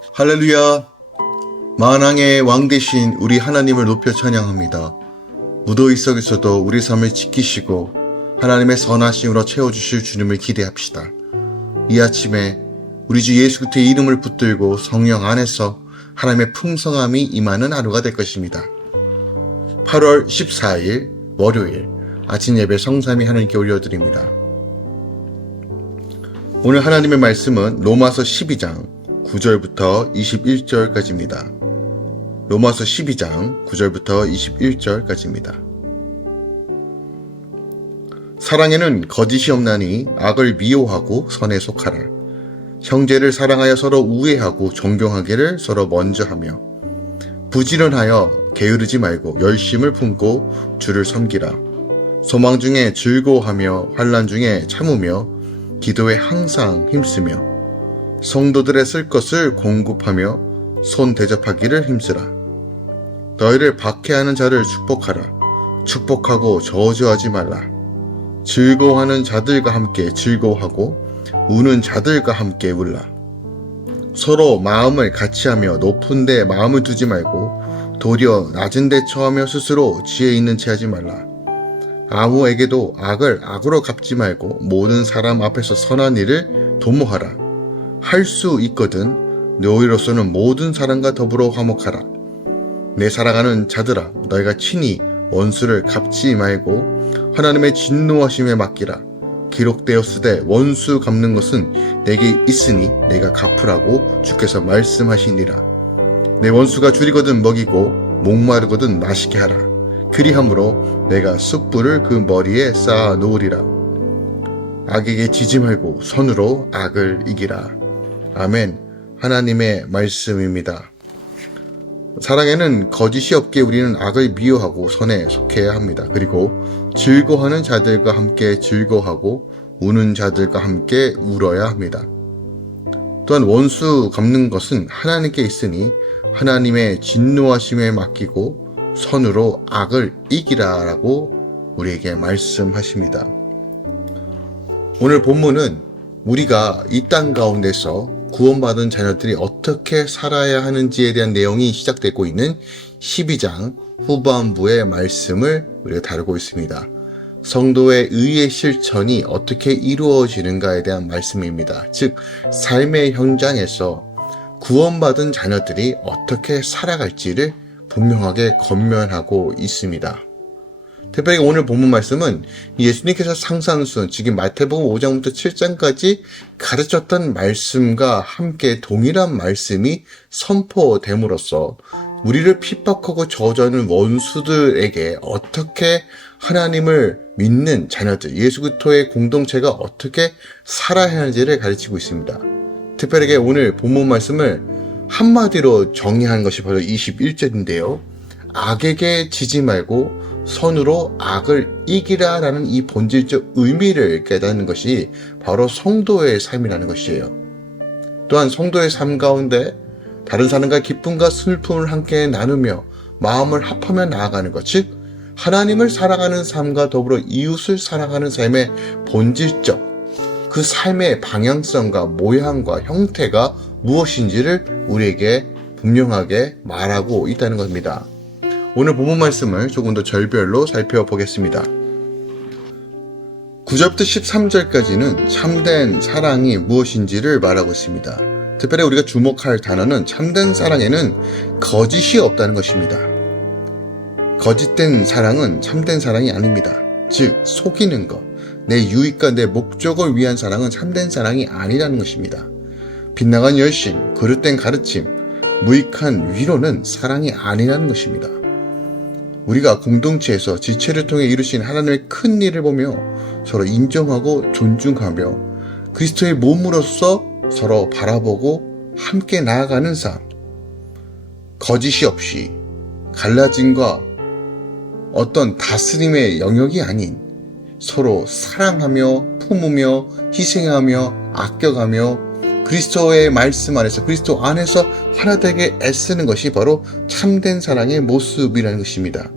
할렐루야! 만왕의 왕 되신 우리 하나님을 높여 찬양합니다. 무더위 속에서도 우리 삶을 지키시고 하나님의 선하심으로 채워주실 주님을 기대합시다. 이 아침에 우리 주 예수 그리스도의 이름을 붙들고 성령 안에서 하나님의 풍성함이 임하는 하루가 될 것입니다. 8월 14일 월요일 아침 예배 성삼위 하나님께 올려드립니다. 오늘 하나님의 말씀은 로마서 12장 9절부터 21절까지입니다. 로마서 12장 9절부터 21절까지입니다. 사랑에는 거짓이 없나니 악을 미워하고 선에 속하라. 형제를 사랑하여 서로 우애하고 존경하기를 서로 먼저 하며 부지런하여 게으르지 말고 열심을 품고 주를 섬기라. 소망 중에 즐거워하며 환난 중에 참으며 기도에 항상 힘쓰며 성도들의 쓸 것을 공급하며 손 대접하기를 힘쓰라. 너희를 박해하는 자를 축복하라. 축복하고 저주하지 말라. 즐거워하는 자들과 함께 즐거워하고 우는 자들과 함께 울라. 서로 마음을 같이하며 높은 데 마음을 두지 말고 도리어 낮은 데 처하며 스스로 지혜 있는 체 하지 말라. 아무에게도 악을 악으로 갚지 말고 모든 사람 앞에서 선한 일을 도모하라. 할 수 있거든 너희로서는 모든 사람과 더불어 화목하라. 내 사랑하는 자들아, 너희가 친히 원수를 갚지 말고 하나님의 진노하심에 맡기라. 기록되었으되 원수 갚는 것은 내게 있으니 내가 갚으라고 주께서 말씀하시니라. 내 원수가 줄이거든 먹이고 목마르거든 마시게 하라. 그리함으로 내가 숯불을 그 머리에 쌓아 놓으리라. 악에게 지지 말고 선으로 악을 이기라. 아멘. 하나님의 말씀입니다. 사랑에는 거짓이 없게 우리는 악을 미워하고 선에 속해야 합니다. 그리고 즐거워하는 자들과 함께 즐거워하고 우는 자들과 함께 울어야 합니다. 또한 원수 갚는 것은 하나님께 있으니 하나님의 진노하심에 맡기고 선으로 악을 이기라라고 우리에게 말씀하십니다. 오늘 본문은 우리가 이 땅 가운데서 구원받은 자녀들이 어떻게 살아야 하는지에 대한 내용이 시작되고 있는 12장 후반부의 말씀을 우리가 다루고 있습니다. 성도의 의의 실천이 어떻게 이루어지는가에 대한 말씀입니다. 즉, 삶의 현장에서 구원받은 자녀들이 어떻게 살아갈지를 분명하게 권면하고 있습니다. 특별히 오늘 본문 말씀은 예수님께서 상산순, 지금 마태복음 5장부터 7장까지 가르쳤던 말씀과 함께 동일한 말씀이 선포됨으로써 우리를 핍박하고 저주하는 원수들에게 어떻게 하나님을 믿는 자녀들, 예수 그리스도의 공동체가 어떻게 살아야 하는지를 가르치고 있습니다. 특별하게 오늘 본문 말씀을 한마디로 정의한 것이 바로 21절인데요. 악에게 지지 말고 선으로 악을 이기라 라는 이 본질적 의미를 깨닫는 것이 바로 성도의 삶이라는 것이에요. 또한 성도의 삶 가운데 다른 사람과 기쁨과 슬픔을 함께 나누며 마음을 합하며 나아가는 것, 즉 하나님을 사랑하는 삶과 더불어 이웃을 사랑하는 삶의 본질적 그 삶의 방향성과 모양과 형태가 무엇인지를 우리에게 분명하게 말하고 있다는 것입니다. 오늘 본문 말씀을 조금 더 절별로 살펴보겠습니다. 9절부터 13절까지는 참된 사랑이 무엇인지를 말하고 있습니다. 특별히 우리가 주목할 단어는 참된 사랑에는 거짓이 없다는 것입니다. 거짓된 사랑은 참된 사랑이 아닙니다. 즉, 속이는 것, 내 유익과 내 목적을 위한 사랑은 참된 사랑이 아니라는 것입니다. 빗나간 열심, 그릇된 가르침, 무익한 위로는 사랑이 아니라는 것입니다. 우리가 공동체에서 지체를 통해 이루신 하나님의 큰 일을 보며 서로 인정하고 존중하며 그리스도의 몸으로서 서로 바라보고 함께 나아가는 삶, 거짓이 없이 갈라짐과 어떤 다스림의 영역이 아닌 서로 사랑하며 품으며 희생하며 아껴가며 그리스도의 말씀 안에서 그리스도 안에서 하나 되게 애쓰는 것이 바로 참된 사랑의 모습이라는 것입니다.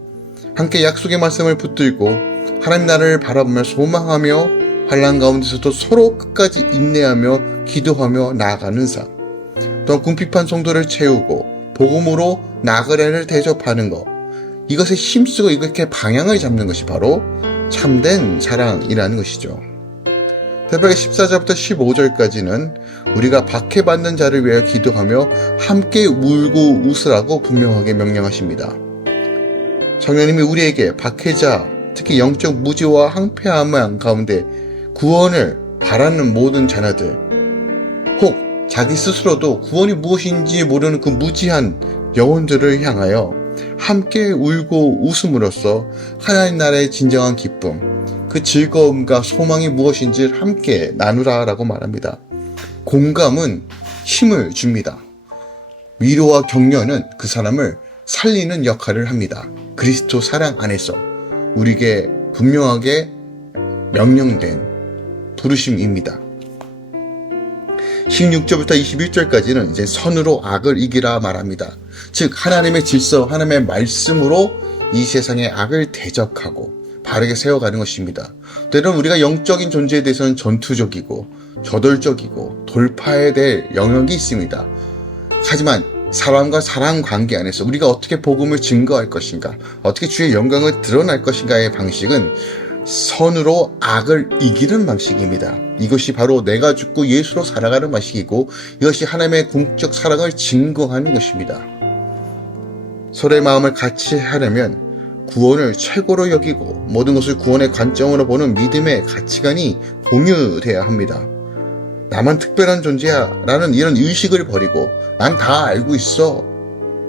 함께 약속의 말씀을 붙들고 하나님 나라를 바라보며 소망하며 환난 가운데서도 서로 끝까지 인내하며 기도하며 나아가는 삶, 또 궁핍한 성도를 채우고 복음으로 나그네를 대접하는 것, 이것에 힘쓰고 이렇게 방향을 잡는 것이 바로 참된 사랑이라는 것이죠. 새벽에 14절부터 15절까지는 우리가 박해받는 자를 위하여 기도하며 함께 울고 웃으라고 분명하게 명령하십니다. 성령님이 우리에게 박해자, 특히 영적 무지와 항폐함 가운데 구원을 바라는 모든 자녀들, 혹 자기 스스로도 구원이 무엇인지 모르는 그 무지한 영혼들을 향하여 함께 울고 웃음으로써 하나님 나라의 진정한 기쁨, 그 즐거움과 소망이 무엇인지를 함께 나누라라고 말합니다. 공감은 힘을 줍니다. 위로와 격려는 그 사람을 살리는 역할을 합니다. 그리스도 사랑 안에서 우리에게 분명하게 명령된 부르심입니다. 16절부터 21절까지는 이제 선으로 악을 이기라 말합니다. 즉 하나님의 질서, 하나님의 말씀으로 이 세상의 악을 대적하고 바르게 세워가는 것입니다. 때로는 우리가 영적인 존재에 대해서는 전투적이고 저돌적이고 돌파해야 될 영역이 있습니다. 하지만 사람과 사람 관계 안에서 우리가 어떻게 복음을 증거할 것인가, 어떻게 주의 영광을 드러날 것인가의 방식은 선으로 악을 이기는 방식입니다. 이것이 바로 내가 죽고 예수로 살아가는 방식이고 이것이 하나님의 공적 사랑을 증거하는 것입니다. 서로의 마음을 같이 하려면 구원을 최고로 여기고 모든 것을 구원의 관점으로 보는 믿음의 가치관이 공유돼야 합니다. 나만 특별한 존재야 라는 이런 의식을 버리고 난 다 알고 있어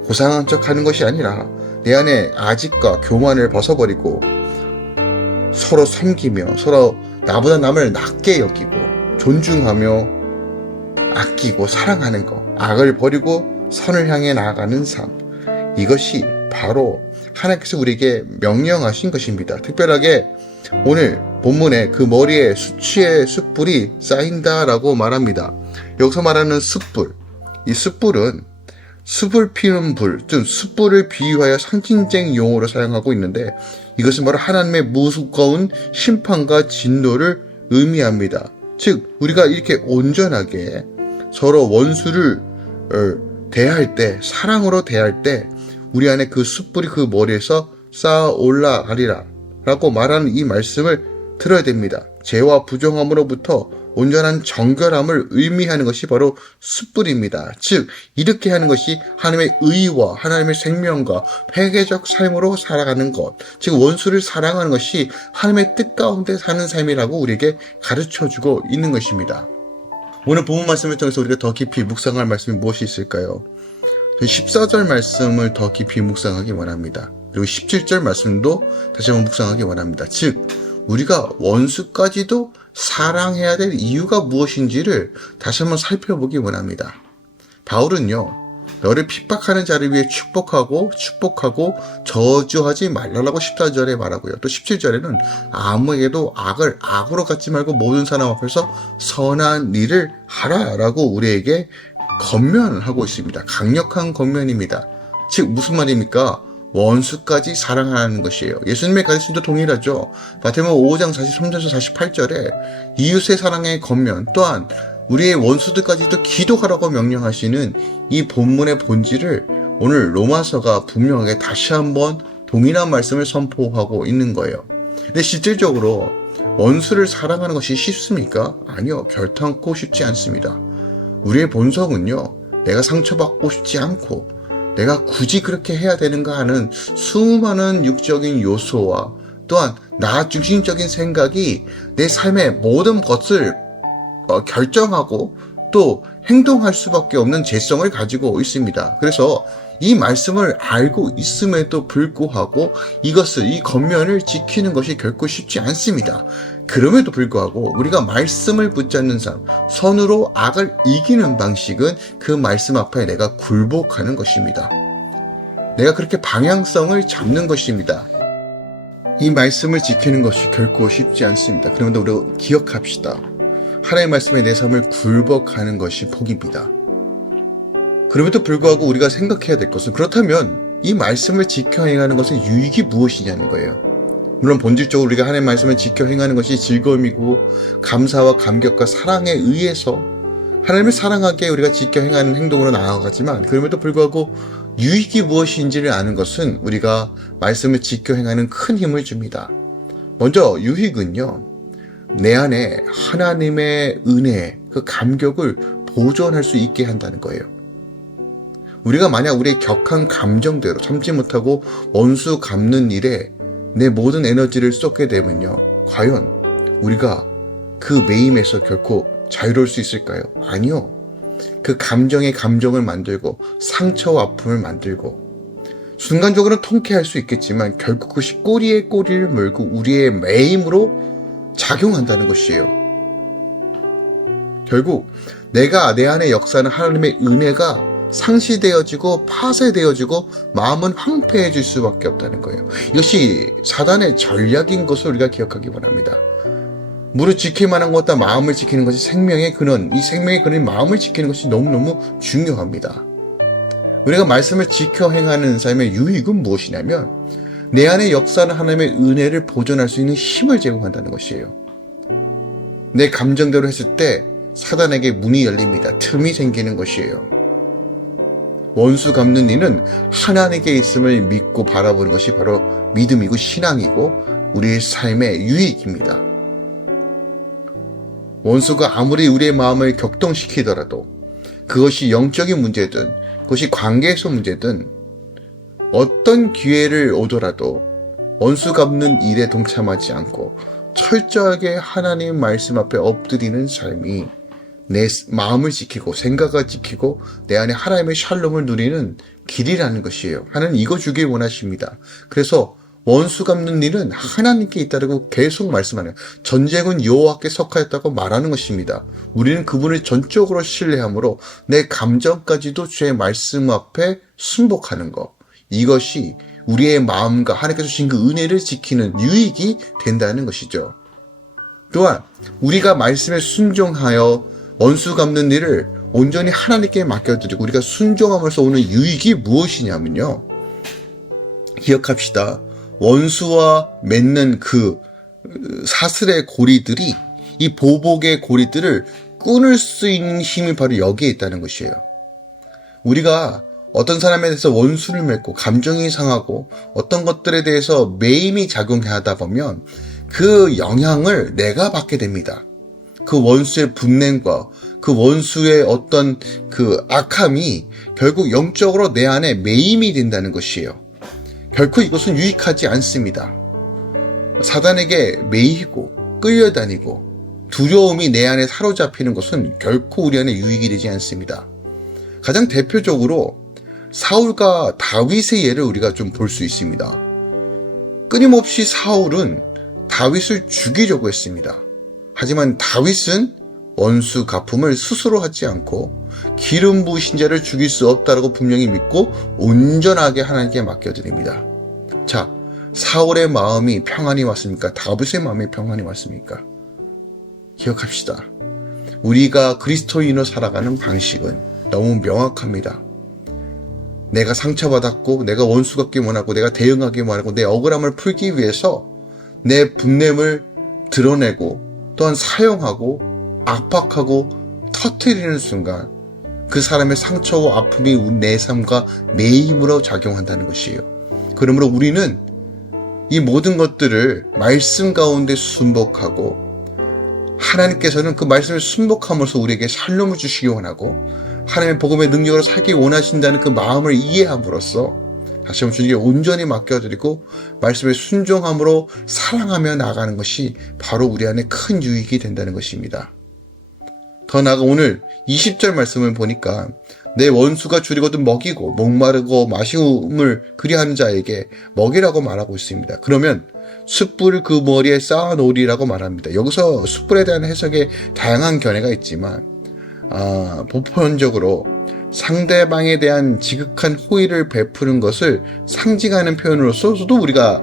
고상한 척 하는 것이 아니라 내 안에 아집과 교만을 벗어버리고 서로 섬기며 서로 나보다 남을 낮게 여기고 존중하며 아끼고 사랑하는 것, 악을 버리고 선을 향해 나아가는 삶, 이것이 바로 하나님께서 우리에게 명령하신 것입니다. 특별하게 오늘 본문에 그 머리에 수치의 숯불이 쌓인다라고 말합니다. 여기서 말하는 숯불, 이 숯불은 숯을 피우는 불, 즉 숯불을 비유하여 상징적 용어로 사용하고 있는데 이것은 바로 하나님의 무거운 심판과 진노를 의미합니다. 즉 우리가 이렇게 온전하게 서로 원수를 대할 때, 사랑으로 대할 때 우리 안에 그 숯불이 그 머리에서 쌓아 올라가리라 라고 말하는 이 말씀을 들어야 됩니다. 죄와 부정함으로부터 온전한 정결함을 의미하는 것이 바로 숯불입니다. 즉 이렇게 하는 것이 하나님의 의와 하나님의 생명과 회개적 삶으로 살아가는 것, 즉 원수를 사랑하는 것이 하나님의 뜻 가운데 사는 삶이라고 우리에게 가르쳐주고 있는 것입니다. 오늘 본문 말씀을 통해서 우리가 더 깊이 묵상할 말씀이 무엇이 있을까요? 14절 말씀을 더 깊이 묵상하기 원합니다. 그리고 17절 말씀도 다시 한번 묵상하기 원합니다. 즉 우리가 원수까지도 사랑해야 될 이유가 무엇인지를 다시 한번 살펴보기 원합니다. 바울은요, 너를 핍박하는 자를 위해 축복하고 저주하지 말라고 14절에 말하고요. 또 17절에는 아무에게도 악을 악으로 갚지 말고 모든 사람 앞에서 선한 일을 하라라고 우리에게 권면하고 있습니다. 강력한 권면입니다. 즉 무슨 말입니까? 원수까지 사랑하는 것이에요. 예수님의 가르침도 동일하죠. 마태복음 5장 43절에서 48절에 이웃의 사랑의 권면, 또한 우리의 원수들까지도 기도하라고 명령하시는 이 본문의 본질을 오늘 로마서가 분명하게 다시 한번 동일한 말씀을 선포하고 있는 거예요. 근데 실질적으로 원수를 사랑하는 것이 쉽습니까? 아니요, 결탄코 쉽지 않습니다. 우리의 본성은요, 내가 상처받고 싶지 않고 내가 굳이 그렇게 해야 되는가 하는 수많은 육적인 요소와 또한 나 중심적인 생각이 내 삶의 모든 것을 결정하고 또 행동할 수밖에 없는 죄성을 가지고 있습니다. 그래서 이 말씀을 알고 있음에도 불구하고 이 겉면을 지키는 것이 결코 쉽지 않습니다. 그럼에도 불구하고 우리가 말씀을 붙잡는 삶, 선으로 악을 이기는 방식은 그 말씀 앞에 내가 굴복하는 것입니다. 내가 그렇게 방향성을 잡는 것입니다. 이 말씀을 지키는 것이 결코 쉽지 않습니다. 그런데 우리가 기억합시다. 하나님의 말씀에 내 삶을 굴복하는 것이 복입니다. 그럼에도 불구하고 우리가 생각해야 될 것은, 그렇다면 이 말씀을 지켜 행하는 것의 유익이 무엇이냐는 거예요. 물론 본질적으로 우리가 하나님의 말씀을 지켜 행하는 것이 즐거움이고 감사와 감격과 사랑에 의해서 하나님을 사랑하게 우리가 지켜 행하는 행동으로 나아가지만 그럼에도 불구하고 유익이 무엇인지를 아는 것은 우리가 말씀을 지켜 행하는 큰 힘을 줍니다. 먼저 유익은요, 내 안에 하나님의 은혜, 그 감격을 보존할 수 있게 한다는 거예요. 우리가 만약 우리의 격한 감정대로 참지 못하고 원수 갚는 일에 내 모든 에너지를 쏟게 되면요, 과연 우리가 그 매임에서 결코 자유로울 수 있을까요? 아니요. 그 감정에 감정을 만들고 상처와 아픔을 만들고 순간적으로는 통쾌할 수 있겠지만 결국 그것이 꼬리에 꼬리를 물고 우리의 매임으로 작용한다는 것이에요. 결국 내가 내 안에 역사하는 하나님의 은혜가 상실되어지고 파쇄되어지고 마음은 황폐해질 수밖에 없다는 거예요. 이것이 사단의 전략인 것을 우리가 기억하기 바랍니다. 무릇 지킬 만한 것보다 마음을 지키는 것이 생명의 근원, 이 생명의 근원인 마음을 지키는 것이 너무너무 중요합니다. 우리가 말씀을 지켜 행하는 삶의 유익은 무엇이냐면 내 안에 역사하는 하나님의 은혜를 보존할 수 있는 힘을 제공한다는 것이에요. 내 감정대로 했을 때 사단에게 문이 열립니다. 틈이 생기는 것이에요. 원수 갚는 이는 하나님께 있음을 믿고 바라보는 것이 바로 믿음이고 신앙이고 우리의 삶의 유익입니다. 원수가 아무리 우리의 마음을 격동시키더라도 그것이 영적인 문제든 그것이 관계에서 문제든 어떤 기회를 오더라도 원수 갚는 일에 동참하지 않고 철저하게 하나님 말씀 앞에 엎드리는 삶이 내 마음을 지키고 생각을 지키고 내 안에 하나님의 샬롬을 누리는 길이라는 것이에요. 하나님 이거 주길 원하십니다. 그래서 원수 갚는 일은 하나님께 있다라고 계속 말씀하네요. 전쟁은 여호와께 속하였다고 말하는 것입니다. 우리는 그분을 전적으로 신뢰함으로 내 감정까지도 주의 말씀 앞에 순복하는 것. 이것이 우리의 마음과 하나님께서 주신 그 은혜를 지키는 유익이 된다는 것이죠. 또한 우리가 말씀에 순종하여 원수 갚는 일을 온전히 하나님께 맡겨드리고 우리가 순종함으로써 오는 유익이 무엇이냐면요. 기억합시다. 원수와 맺는 그 사슬의 고리들이 이 보복의 고리들을 끊을 수 있는 힘이 바로 여기에 있다는 것이에요. 우리가 어떤 사람에 대해서 원수를 맺고 감정이 상하고 어떤 것들에 대해서 매임이 작용하다 보면 그 영향을 내가 받게 됩니다. 그 원수의 분냄과 그 원수의 어떤 그 악함이 결국 영적으로 내 안에 매임이 된다는 것이에요. 결코 이것은 유익하지 않습니다. 사단에게 매이고 끌려다니고 두려움이 내 안에 사로잡히는 것은 결코 우리 안에 유익이 되지 않습니다. 가장 대표적으로 사울과 다윗의 예를 우리가 좀 볼 수 있습니다. 끊임없이 사울은 다윗을 죽이려고 했습니다. 하지만 다윗은 원수 갚음을 스스로 하지 않고 기름 부으신 자를 죽일 수 없다라고 분명히 믿고 온전하게 하나님께 맡겨드립니다. 자, 사울의 마음이 평안이 왔습니까? 다윗의 마음이 평안이 왔습니까? 기억합시다. 우리가 그리스도인으로 살아가는 방식은 너무 명확합니다. 내가 상처받았고 내가 원수 갚기 원하고 내가 대응하기 원하고 내 억울함을 풀기 위해서 내 분냄을 드러내고 또한 사용하고 압박하고 터뜨리는 순간 그 사람의 상처와 아픔이 내 삶과 매임으로 작용한다는 것이에요. 그러므로 우리는 이 모든 것들을 말씀 가운데 순복하고 하나님께서는 그 말씀을 순복함으로써 우리에게 샬롬을 주시기 원하고 하나님의 복음의 능력으로 살기 원하신다는 그 마음을 이해함으로써 다시 한번 주님께 온전히 맡겨드리고 말씀에 순종함으로 사랑하며 나아가는 것이 바로 우리 안에 큰 유익이 된다는 것입니다. 더 나아가 오늘 20절 말씀을 보니까 내 원수가 줄이거든 먹이고 목마르고 마시움을 그리하는 자에게 먹이라고 말하고 있습니다. 그러면 숯불을 그 머리에 쌓아 놓으리라고 말합니다. 여기서 숯불에 대한 해석에 다양한 견해가 있지만 보편적으로 상대방에 대한 지극한 호의를 베푸는 것을 상징하는 표현으로서도 우리가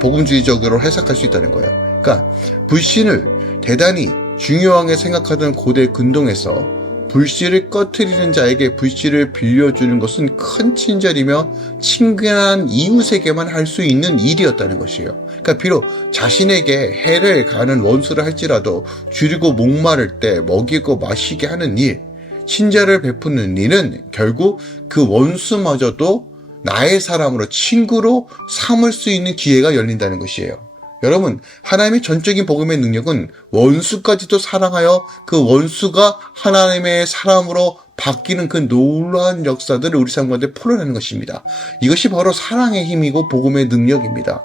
복음주의적으로 해석할 수 있다는 거예요. 그러니까 불신을 대단히 중요하게 생각하던 고대 근동에서 불씨를 꺼트리는 자에게 불씨를 빌려주는 것은 큰 친절이며 친근한 이웃에게만 할 수 있는 일이었다는 것이에요. 그러니까 비록 자신에게 해를 가는 원수를 할지라도 줄이고 목마를 때 먹이고 마시게 하는 일, 친절을 베푸는 이는 결국 그 원수마저도 나의 사람으로, 친구로 삼을 수 있는 기회가 열린다는 것이에요. 여러분, 하나님의 전적인 복음의 능력은 원수까지도 사랑하여 그 원수가 하나님의 사람으로 바뀌는 그 놀라운 역사들을 우리 삶 가운데 풀어내는 것입니다. 이것이 바로 사랑의 힘이고 복음의 능력입니다.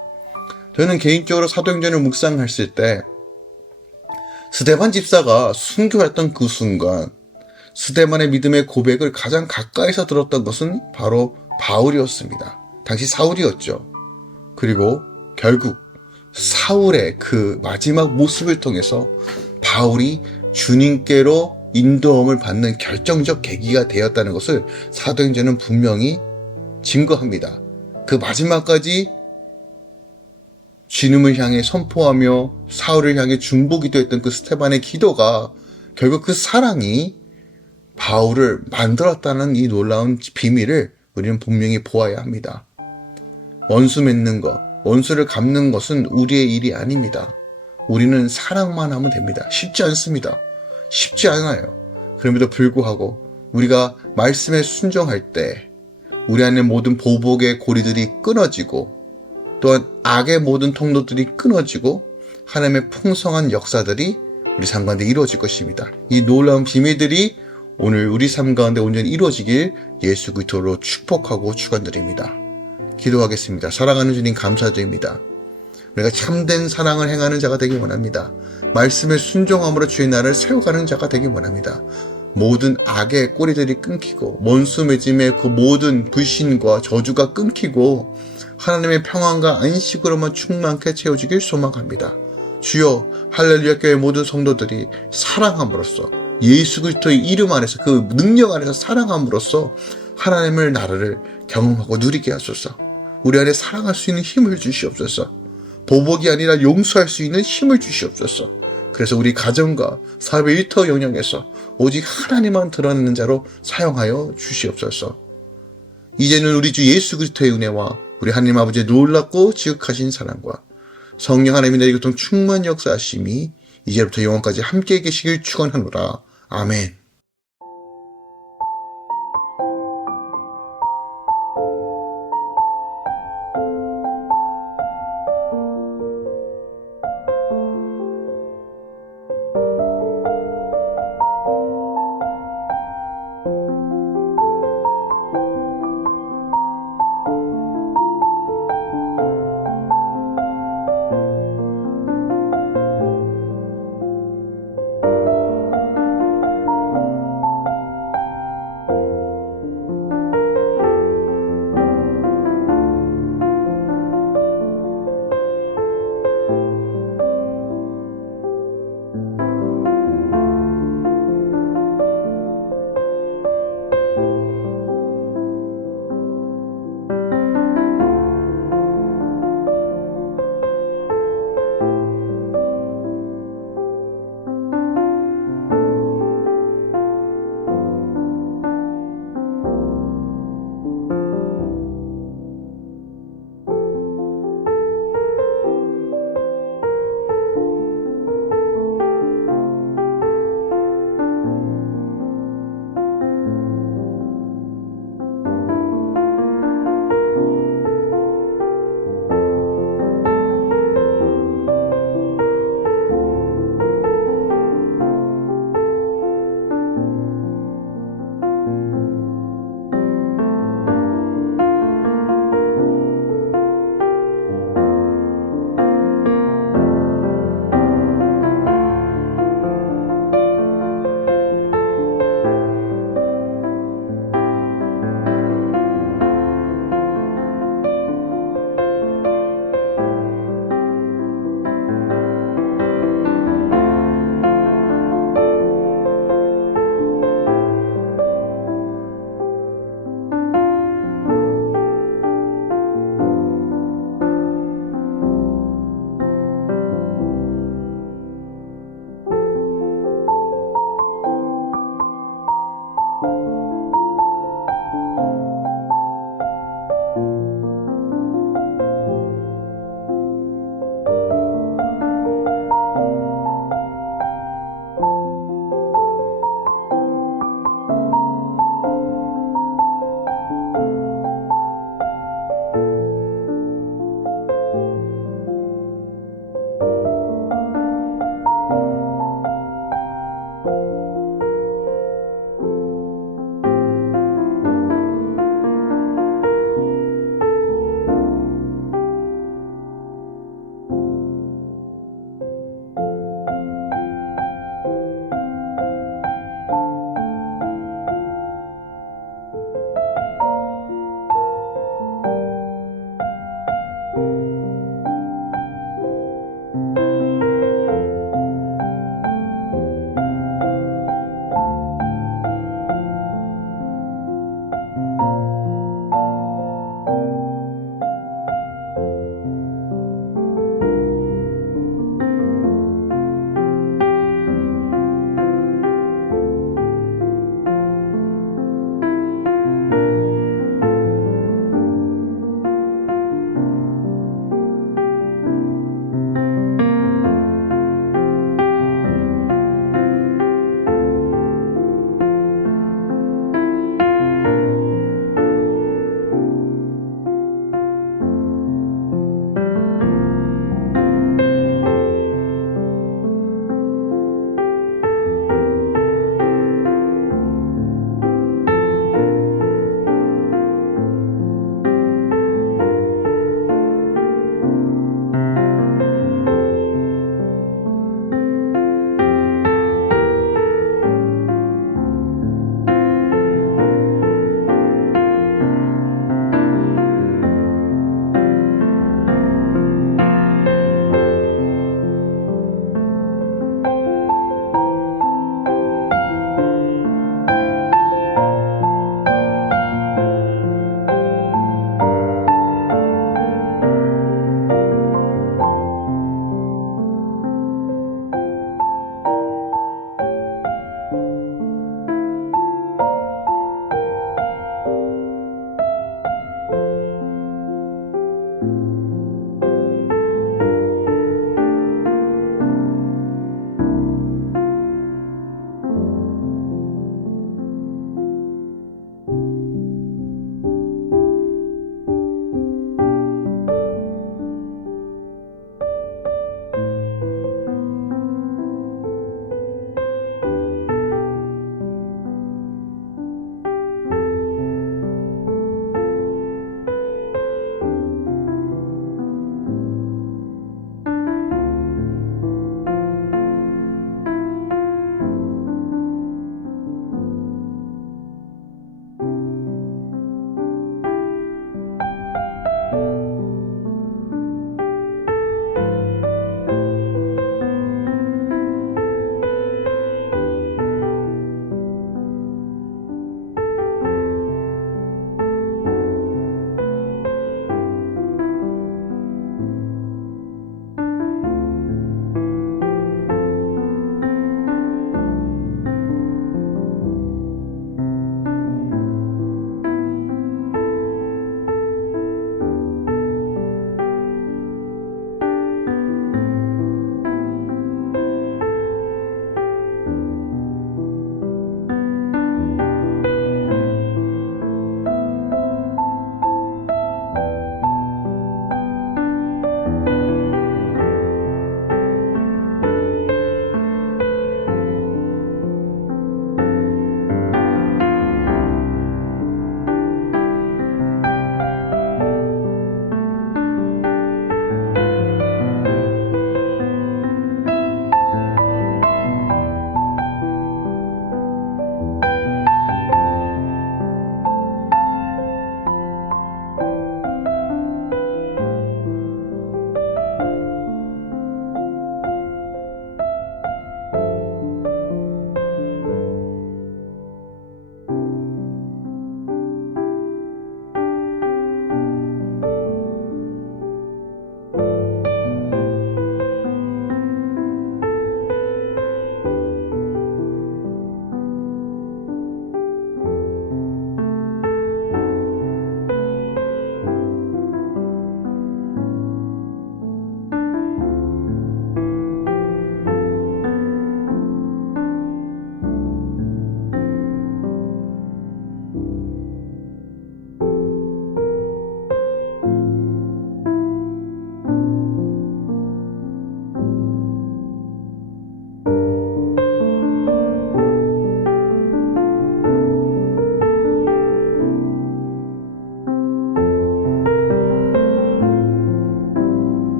저는 개인적으로 사도행전을 묵상했을 때 스데반 집사가 순교했던 그 순간 스데반의 믿음의 고백을 가장 가까이서 들었던 것은 바로 바울이었습니다. 당시 사울이었죠. 그리고 결국 사울의 그 마지막 모습을 통해서 바울이 주님께로 인도함을 받는 결정적 계기가 되었다는 것을 사도행전은 분명히 증거합니다. 그 마지막까지 주님을 향해 선포하며 사울을 향해 중보기도했던 그 스데반의 기도가 결국 그 사랑이 바울을 만들었다는 이 놀라운 비밀을 우리는 분명히 보아야 합니다. 원수 맺는 것, 원수를 갚는 것은 우리의 일이 아닙니다. 우리는 사랑만 하면 됩니다. 쉽지 않습니다. 쉽지 않아요. 그럼에도 불구하고 우리가 말씀에 순종할 때 우리 안에 모든 보복의 고리들이 끊어지고 또한 악의 모든 통로들이 끊어지고 하나님의 풍성한 역사들이 우리 삶 가운데 이루어질 것입니다. 이 놀라운 비밀들이 오늘 우리 삶 가운데 온전히 이루어지길 예수 그리스도로 축복하고 축원드립니다. 기도하겠습니다. 사랑하는 주님 감사드립니다. 우리가 참된 사랑을 행하는 자가 되기 원합니다. 말씀에 순종함으로 주의 나라를 세워가는 자가 되기 원합니다. 모든 악의 꼬리들이 끊기고 원수 맺음의 그 모든 불신과 저주가 끊기고 하나님의 평안과 안식으로만 충만케 채워지길 소망합니다. 주여, 할렐루야 교회 모든 성도들이 사랑함으로써 예수 그리스도의 이름 안에서 그 능력 안에서 사랑함으로써 하나님의 나라를 경험하고 누리게 하소서. 우리 안에 사랑할 수 있는 힘을 주시옵소서. 보복이 아니라 용서할 수 있는 힘을 주시옵소서. 그래서 우리 가정과 사업의 일터 영역에서 오직 하나님만 드러내는 자로 사용하여 주시옵소서. 이제는 우리 주 예수 그리스도의 은혜와 우리 하나님 아버지의 놀랍고 지극하신 사랑과 성령 하나님의 내리 교통 충만 역사하심이 이제부터 영원까지 함께 계시길 축원하노라. 아멘.